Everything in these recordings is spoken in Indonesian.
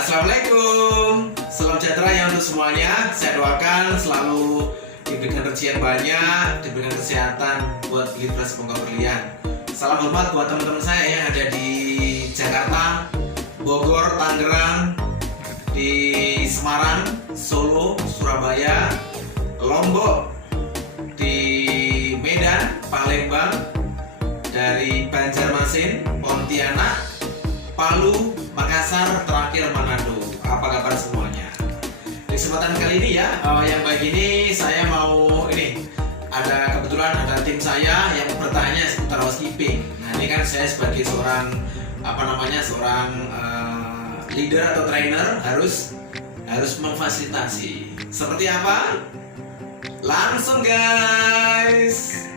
Assalamualaikum, salam sejahtera ya untuk semuanya. Saya doakan selalu diberikan rezeki yang banyak, diberikan kesehatan buat pilpres semoga berlian. Salam hormat buat teman-teman saya yang ada di Jakarta, Bogor, Tangerang, di Semarang, Solo, Surabaya, Lombok, di Medan, Palembang, dari Banjarmasin, Pontianak, Palu, Makassar, terakhir Manado. Apa kabar semuanya? Di kesempatan kali ini ya, yang baik ini saya mau kebetulan ada tim saya yang bertanya seputar housekeeping. Nah ini kan saya sebagai seorang leader atau trainer harus memfasilitasi. Seperti apa? Langsung guys.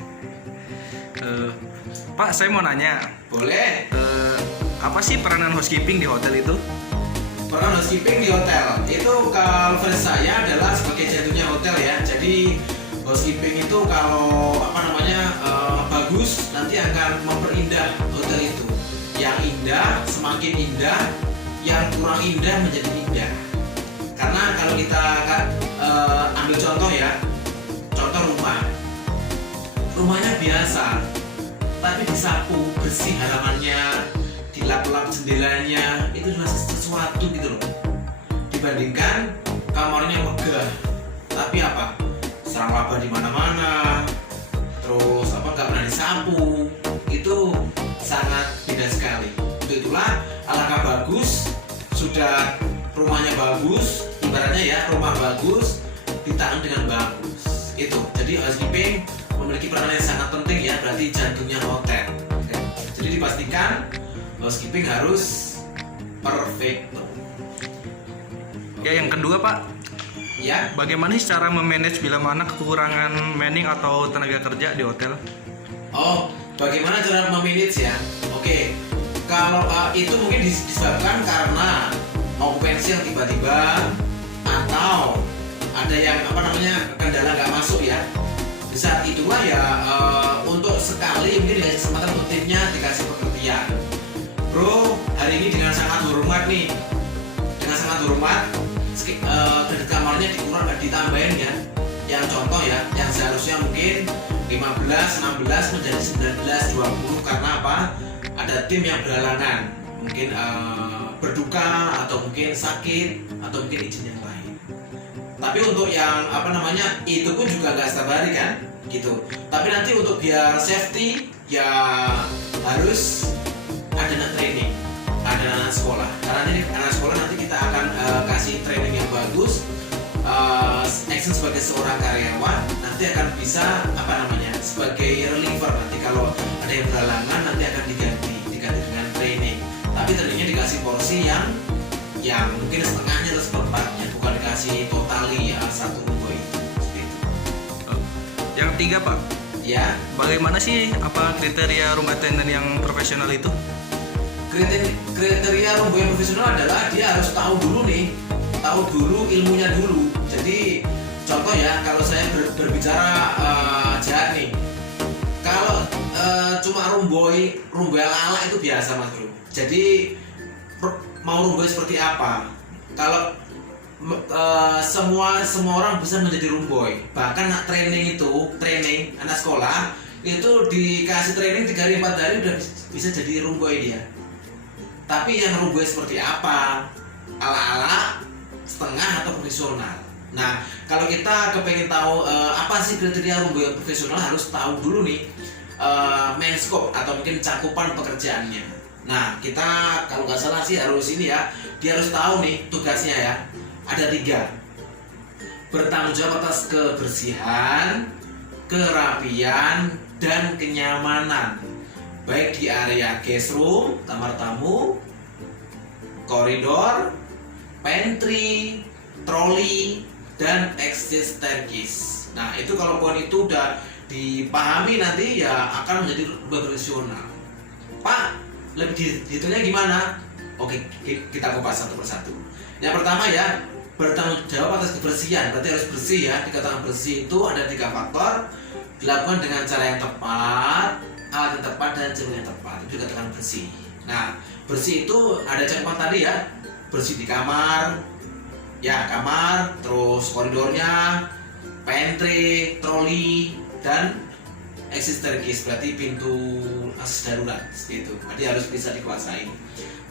Pak, saya mau nanya. Boleh. Apa sih peranan housekeeping di hotel itu? Peran housekeeping di hotel itu kalau versi saya adalah sebagai jantungnya hotel ya. Jadi housekeeping itu kalau bagus nanti akan memperindah hotel itu. Yang indah semakin indah, yang kurang indah menjadi indah. Karena kalau kita ambil contoh ya, contoh rumahnya biasa, tapi disapu bersih halamannya, dilap-lap jendelanya, itu adalah sesuatu gitu loh. Dibandingkan kamarnya megah, tapi serang laba di mana-mana, terus nggak pernah disapu, itu sangat beda sekali. Itulah alangkah bagus, sudah rumahnya bagus, ibaratnya ya rumah bagus ditangani dengan bagus. Itu jadi housekeeping memiliki peranan yang sangat penting ya, berarti jantungnya hotel. Jadi dipastikan housekeeping harus perfect. Ya, yang kedua Pak, Ya, bagaimana sih cara memanage bila mana kekurangan manning atau tenaga kerja di hotel? bagaimana cara memanage ya? Oke, kalau itu mungkin disebabkan karena okupansi yang tiba-tiba atau ada yang kendala nggak masuk ya. Di saat itulah ya untuk sekali mungkin dikasih kesempatan untuk timnya dikasih pengertian. Bro, hari ini dengan sangat hormat kredit kamarnya dikurang dan ditambahin ya. Yang contoh ya, yang seharusnya mungkin 15, 16 menjadi 19, 20 karena ada tim yang berhalangan, mungkin berduka atau mungkin sakit atau mungkin izin yang lain. Tapi untuk yang itu pun juga nggak setiap hari kan, gitu. Tapi nanti untuk biar safety ya harus ada training, ada anak sekolah. Karena ini anak sekolah nanti kita akan kasih training yang bagus. Action sebagai seorang karyawan nanti akan bisa sebagai reliever. Nanti kalau ada yang berhalangan nanti akan diganti dengan training. Tapi trainingnya dikasih porsi yang mungkin setengahnya atau seperempatnya, bukan dikasih totali ya satu rumah itu. Seperti itu. Yang ketiga Pak, Ya, bagaimana sih kriteria room attendant yang profesional itu? kriteria room yang profesional adalah dia harus tahu dulu ilmunya dulu. Jadi contoh ya, kalau saya berbicara jahat nih, kalau cuma room boy ala itu biasa mas bro. Jadi mau room boy seperti apa? Kalau semua orang bisa menjadi room boy. Bahkan training anak sekolah itu dikasih training 3 hari 4 hari udah bisa jadi room boy dia. Tapi yang room boy seperti apa? Ala-ala, setengah atau profesional. Nah, kalau kita kepengen tahu apa sih kriteria room boy yang profesional, harus tahu dulu nih main scope atau mungkin cakupan pekerjaannya. Nah, kita kalau nggak salah sih harus dia harus tahu nih tugasnya ya. Ada 3. Bertanggung jawab atas kebersihan, kerapian, dan kenyamanan, baik di area guest room, kamar tamu, koridor, pantry, troli, dan exit staircase. Nah itu kalau poin itu udah dipahami nanti ya akan menjadi profesional. Pak, lebih detailnya gimana? Oke, kita kupas satu persatu. Yang pertama ya, bertanggung jawab atas kebersihan. Berarti harus bersih ya. Dikatakan bersih itu ada 3 faktor. Dilakukan dengan cara yang tepat, alat yang tepat, dan jam yang tepat. Itu dikatakan bersih. Nah, bersih itu ada cakupan tadi ya. bersih di kamar, ya kamar, terus koridornya, pantry, troli, dan exit staircase, berarti pintu akses darurat seperti itu. Jadi harus bisa dikuasai.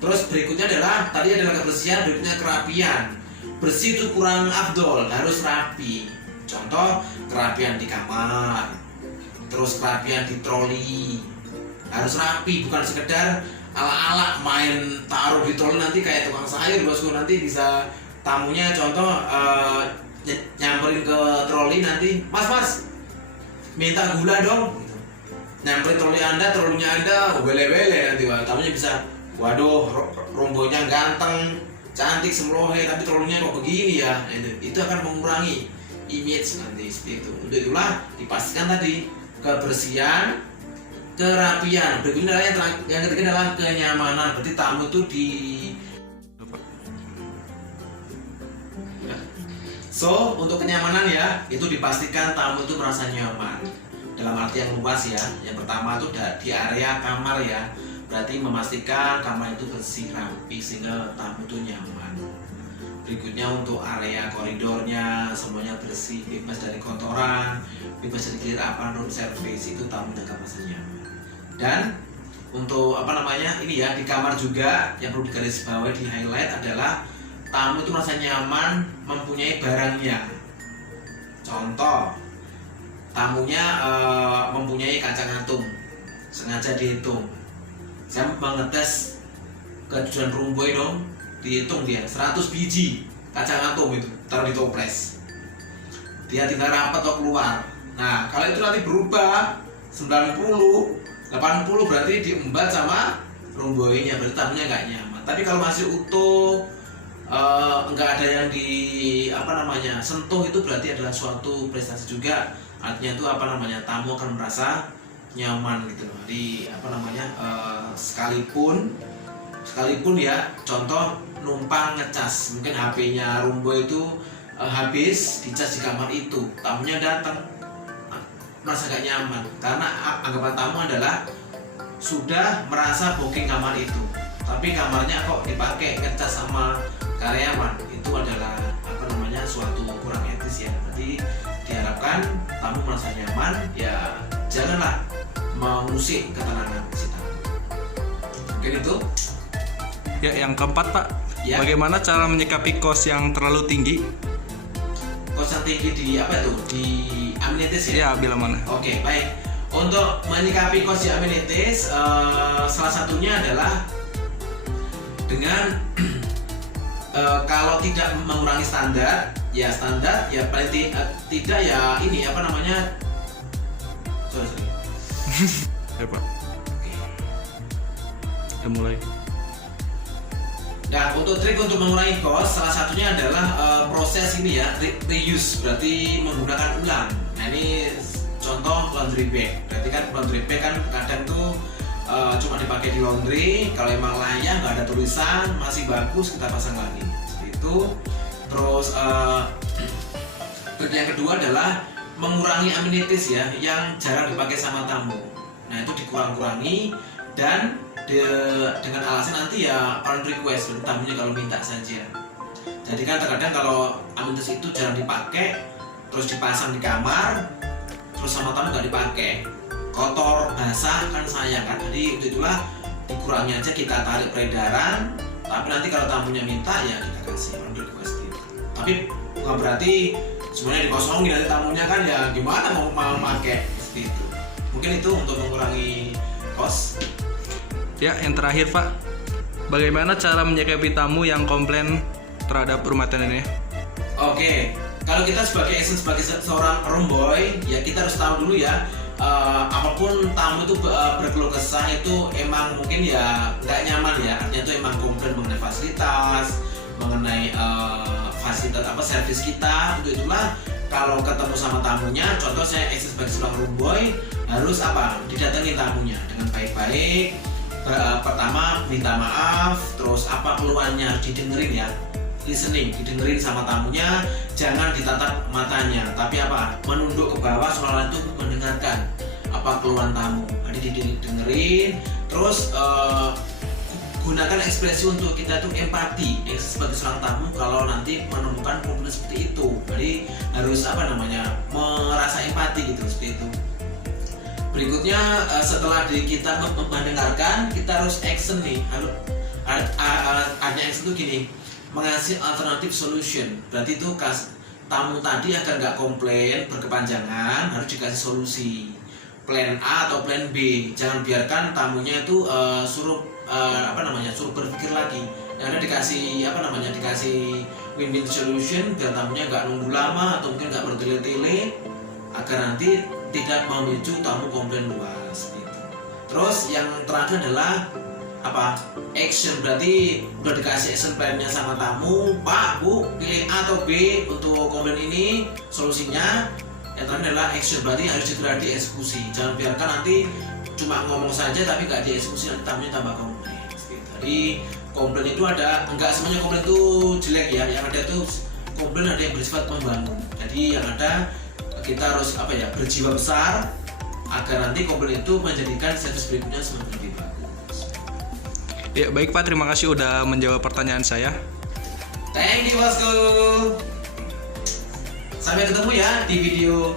Terus berikutnya adalah tadi adalah kebersihan, berikutnya kerapian. Bersih itu kurang afdol, harus rapi. Contoh kerapian di kamar, terus kerapian di troli, harus rapi, bukan sekedar ala-ala main taruh di troli nanti kayak tukang sayur bosku, nanti bisa tamunya contoh nyamperin ke troli nanti, mas minta gula dong gitu. Nyamperin troli anda, trolinya anda wele-wele, nanti tamunya bisa waduh rombonya ganteng cantik semlohe tapi trolinya kok begini ya, itu akan mengurangi image nanti seperti itu. Untuk itulah dipastikan tadi kebersihan, kerapian. Berikutnya yang ketiga adalah kenyamanan. Berarti tamu itu di So, untuk kenyamanan ya, itu dipastikan tamu itu merasa nyaman. Dalam arti yang luas ya. Yang pertama itu di area kamar ya. Berarti memastikan kamar itu bersih, rapi sehingga tamu itu nyaman. Berikutnya untuk area koridornya semuanya bersih, bebas dari kotoran, bebas dari kelirapan, room service, itu tamu akan merasa nyaman. Dan untuk ini ya, di kamar juga yang perlu digarisbawahi, di highlight adalah tamu itu merasa nyaman mempunyai barangnya. Contoh, tamunya mempunyai kaca ngatung, sengaja dihitung. Saya mengetes kejujuran Rumboy dong, dihitung dia 100 biji kaca ngatung itu taruh di toples, dia tinggal rapat atau keluar. Nah kalau itu nanti berubah 90, 80 berarti diembat sama Rumboynya, berarti tamunya nggak nyaman. Tapi kalau masih utuh, nggak ada yang sentuh, itu berarti adalah suatu prestasi juga. Artinya itu tamu akan merasa nyaman gitu loh. Jadi sekalipun ya, contoh numpang ngecas, mungkin HP-nya Rumboy itu habis dicas di kamar itu, tamunya datang merasa gak nyaman karena anggapan tamu adalah sudah merasa booking kamar itu, tapi kamarnya kok dipakai ngecas sama karyawan. Itu adalah suatu kurang etis ya. Jadi diharapkan tamu merasa nyaman ya, janganlah mengusik ketenangan si tamu. Mungkin itu. Ya, yang keempat Pak, ya. Bagaimana cara menyikapi kos yang terlalu tinggi? Kos yang tinggi di di amenities ya? Ya, bila mana? Oke, baik. Untuk menyikapi kos di amenities, salah satunya adalah dengan kalau tidak mengurangi standar ya paling tidak ya sorry. Ya Pak. Kita mulai. Nah, untuk trik untuk mengurangi kos, salah satunya adalah proses reuse, berarti menggunakan ulang. Nah, ini contoh laundry bag. Berarti kan laundry bag kan kadang tuh cuma dipakai di laundry, kalau emang layak nggak ada tulisan masih bagus kita pasang lagi. Seperti itu. Terus yang kedua adalah mengurangi amenities ya yang jarang dipakai sama tamu. Nah, itu dikurang-kurangi dan dengan alasan nanti ya on request, berarti tamunya kalau minta saja. Jadi kan terkadang kalau amenities itu jarang dipakai terus dipasang di kamar terus sama tamu nggak dipakai, kotor basah kan sayang kan. Jadi itulah dikurangi aja, kita tarik peredaran, tapi nanti kalau tamunya minta ya kita kasih on request gitu. Tapi bukan berarti sebenarnya dikosongin, nanti tamunya kan ya gimana mau pakai seperti itu. Mungkin itu untuk mengurangi kos. Ya, yang terakhir Pak, bagaimana cara menyikapi tamu yang komplain terhadap rumah tangga? Oke, kalau kita sebagai seorang Rumboy ya kita harus tahu dulu ya, apapun tamu itu berkeluh kesah itu emang mungkin ya nggak nyaman ya, artinya itu emang komplain mengenai fasilitas, mengenai servis kita. Untuk itulah kalau ketemu sama tamunya, contoh saya sebagai seorang Rumboy harus didatangi tamunya dengan baik-baik. Pertama minta maaf, terus apa keluhannya harus didengerin ya, listening, didengerin sama tamunya, jangan ditatap matanya, tapi menunduk ke bawah seolah itu mendengarkan apa keluhan tamu. Jadi didengerin, terus gunakan ekspresi untuk kita tuh empati sebagai seorang tamu kalau nanti menemukan komplain seperti itu. Jadi harus merasa empati gitu, seperti itu. Berikutnya setelah kita mendengarkan, kita harus action nih. Artinya action itu gini, mengasih alternatif solution. Berarti itu tamu tadi agar nggak komplain berkepanjangan, harus dikasih solusi. Plan A atau plan B. Jangan biarkan tamunya itu suruh berpikir lagi. Yang ada dikasih win-win solution biar tamunya nggak nunggu lama atau mungkin nggak bertele-tele agar nanti tidak memicu tamu komplain luas gitu. Terus yang terakhir adalah action. Berarti udah dikasih action plan-nya sama tamu, Pak, Bu, pilih A atau B untuk komplain ini, solusinya. Yang terakhir adalah action, berarti harus segera dieksekusi. Jangan biarkan nanti cuma ngomong saja tapi nggak dieksekusi, nanti tamunya tambah komplain. Jadi komplain itu enggak semuanya komplain itu jelek ya. Yang ada tuh komplain ada yang bersifat membangun. Jadi yang ada kita harus berjiwa besar agar nanti komplain itu menjadikan service berikutnya semakin lebih bagus. Ya baik Pak, terima kasih udah menjawab pertanyaan saya. Thank you bosku. Sampai ketemu ya di video